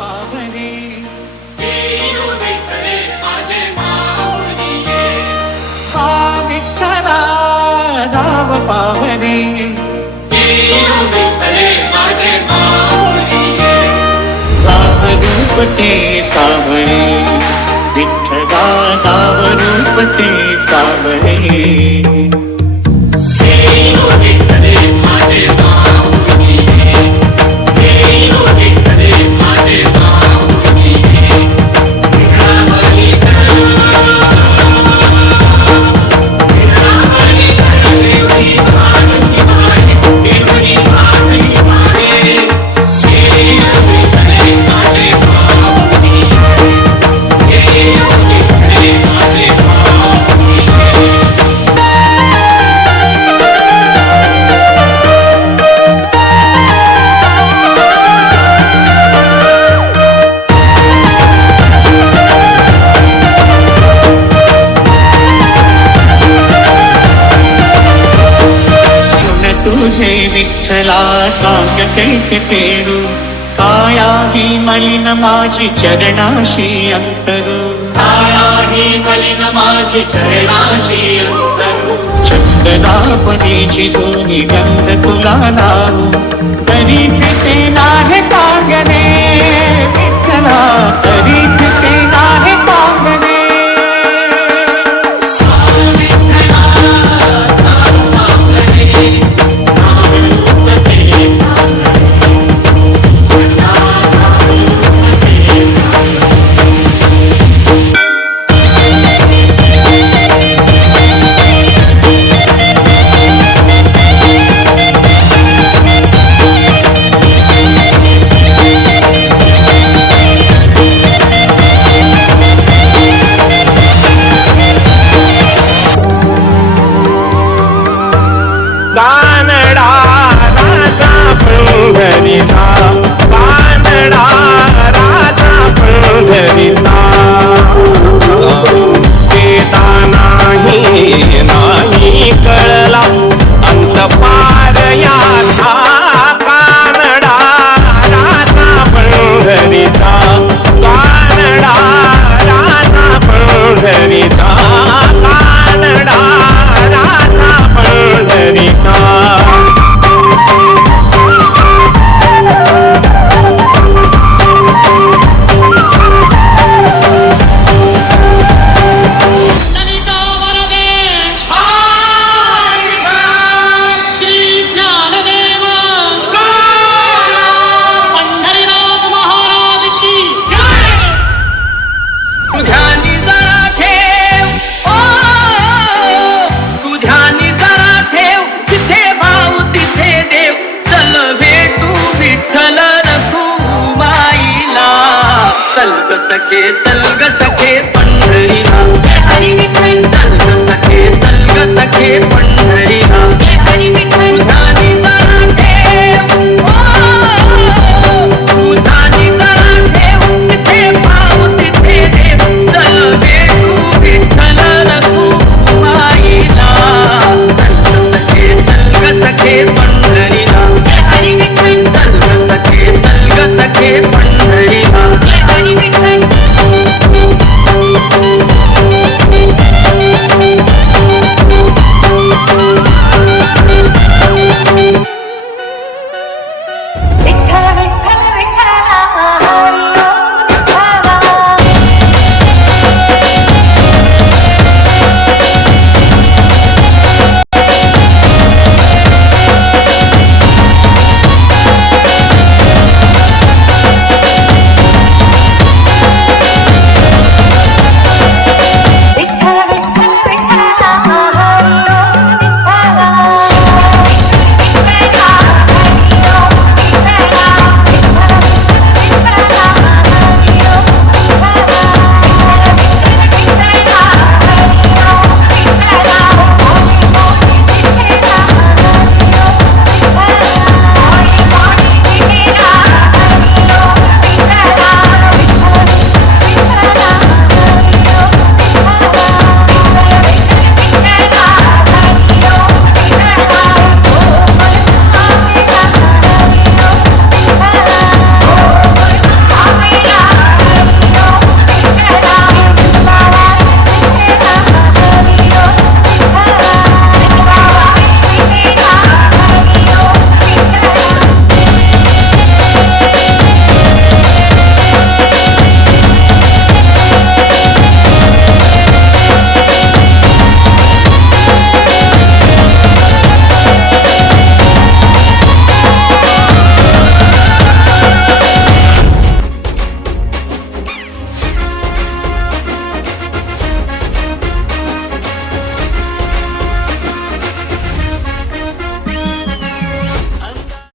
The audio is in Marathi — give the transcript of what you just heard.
पावरे विठ्ठला नाव पावरे राम रूप ते सावळे विठ्ठला नाव रूप ते सावळे तुझे विठ्ठला सांग कैसे फेडू काया ही मलिन माझी चरणाशी अंतरू काया ही मलिन माझी चरणाशी अंतरू चंदनापणीची जोनी गंध तुला लावू तरी फिटे नाही पागणे विठ्ठला तरी फिटे नाही पागणे कानडा राजा पंढरीचा कानडा राजा पंढरीचा देता नाही नाही कळला अंत पार याचा कानडा राजा पंढरीचा कानडा राजा पंढरीचा कानडा राजा पंढरीचा तलग सखे पंढरीला हरी विठ्ठल तलग सखे पंढरीला